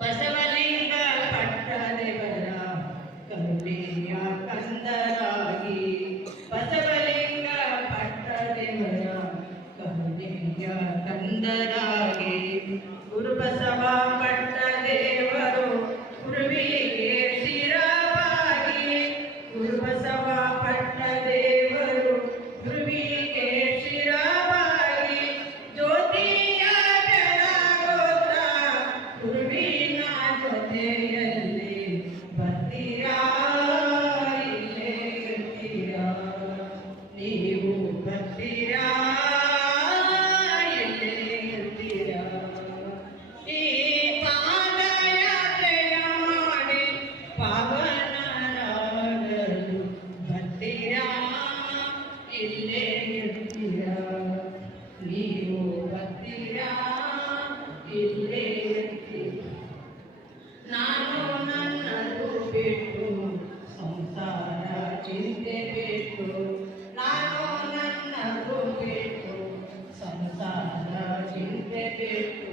ಬಸವಲಿಂಗ ಪಟ್ಟದೇವರ ಕರುಣೆಯ ಕಂದರಾಗಿ ಬಸವಲಿಂಗ ಪಟ್ಟದೇವರ ಕರುಣೆಯ ಕಂದರಾಗಿ ಗುರುಬಸವ ಪಟ್ಟದೇವರು ಗುರುವಿಗೆ ಶಿರವಾಗಿ ಗುರುಬಸವ ಪಟ್ಟದೇವರು ಗುರುವಿಗೆ ಶಿರವಾಗಿ ಜ್ಯೋತಿಯ ಬೆಳಗೋತ ಗುರುವಿನ ಜೊತೆಯಲ್ಲಿ ಬರ್ತೀರಾ ಇಲ್ಲೇ ಇರ್ತೀರಾ ನೀವು ಬರ್ತೀರಾ ಇಲ್ಲೇ ಇರ್ತೀರಾ ಈ ಪಾದಯಾತ್ರೆಯ ಮಾಡಿ ಪಾವನರಾಗಲು ಬರ್ತೀರಾ ಇಲ್ಲೇ ಇರ್ತೀರಾ ನೀವು ಬರ್ತೀರಾ ಇಲ್ಲೇ ಇರ್ತೀರಾ ನಾನು ನನ್ನದು ಬಿಟ್ಟು ಸಂಸಾರ ಚಿಂತೆ ಬಿಟ್ಟು ನಾನು ನನ್ನದು ಬಿಟ್ಟು ಸಂಸಾರ ಚಿಂತೆ ಬಿಟ್ಟು